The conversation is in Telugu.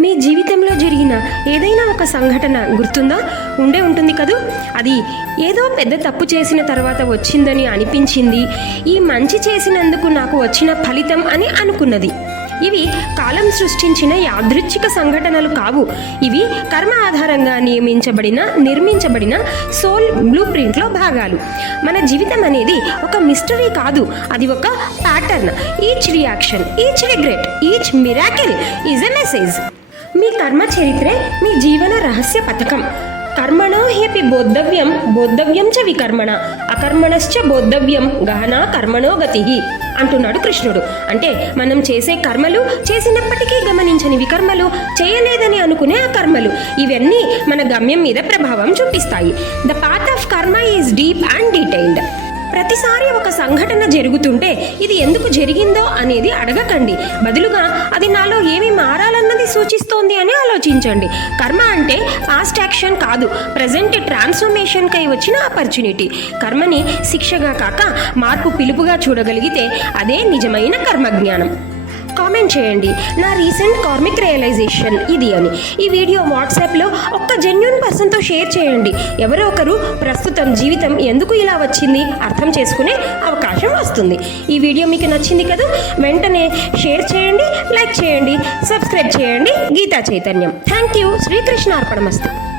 మీ జీవితంలో జరిగిన ఏదైనా ఒక సంఘటన గుర్తుందా? ఉండే ఉంటుంది కదూ? అది ఏదో పెద్ద తప్పు చేసిన తర్వాత వచ్చిందని అనిపించింది. ఈ మంచి చేసినందుకు నాకు వచ్చిన ఫలితం అని అనుకున్నది. ఇవి కాలం సృష్టించిన యాదృచ్ఛిక సంఘటనలు కావు. ఇవి కర్మ ఆధారంగా నియమించబడిన నిర్మించబడిన సోల్ బ్లూ ప్రింట్లో భాగాలు. మన జీవితం అనేది ఒక మిస్టరీ కాదు. అది ఒక pattern. Each reaction each regret each miracle is a message. మీ కర్మ చరిత్రే మీ జీవన రహస్య పథకం. కర్మణో హ్యపి బోద్ధవ్యం బోద్ధవ్యం చ వికర్మణ అకర్మణశ్చ బోద్ధవ్యం గహనా కర్మణో గతి అంటున్నాడు కృష్ణుడు. అంటే మనం చేసే కర్మలు చేసినప్పటికీ గమనించని వికర్మలు చేయలేదని అనుకునే ఆ కర్మలు ఇవన్నీ మన గమ్యం మీద ప్రభావం చూపిస్తాయి. The path of karma is deep and detailed ప్రతిసారి ఒక సంఘటన జరుగుతుంటే ఇది ఎందుకు జరిగిందో అనేది అడగకండి. బదులుగా అది నాలో ఏమి మారాలన్నది సూచిస్తోంది అని ఆలోచించండి. కర్మ అంటే పాస్ట్ యాక్షన్ కాదు ప్రజెంట్ ట్రాన్స్ఫర్మేషన్ కై వచ్చిన ఆపర్చునిటీ కర్మని శిక్షగా కాక మార్పు పిలుపుగా చూడగలిగితే అదే నిజమైన కర్మజ్ఞానం. కామెంట్ చేయండి. నా రీసెంట్ కార్మిక్ రియలైజేషన్ ఇది అని. ఈ వీడియో వాట్సాప్లో ఒక్క జెన్యున్ పర్సన్తో షేర్ చేయండి. ఎవరో ఒకరు ప్రస్తుతం జీవితం ఎందుకు ఇలా వచ్చింది అర్థం చేసుకునే అవకాశం వస్తుంది. ఈ వీడియో మీకు నచ్చింది కదా? వెంటనే షేర్ చేయండి లైక్ చేయండి సబ్స్క్రైబ్ చేయండి. గీతా చైతన్యం. Thank you Srikrishna అర్పణమస్తు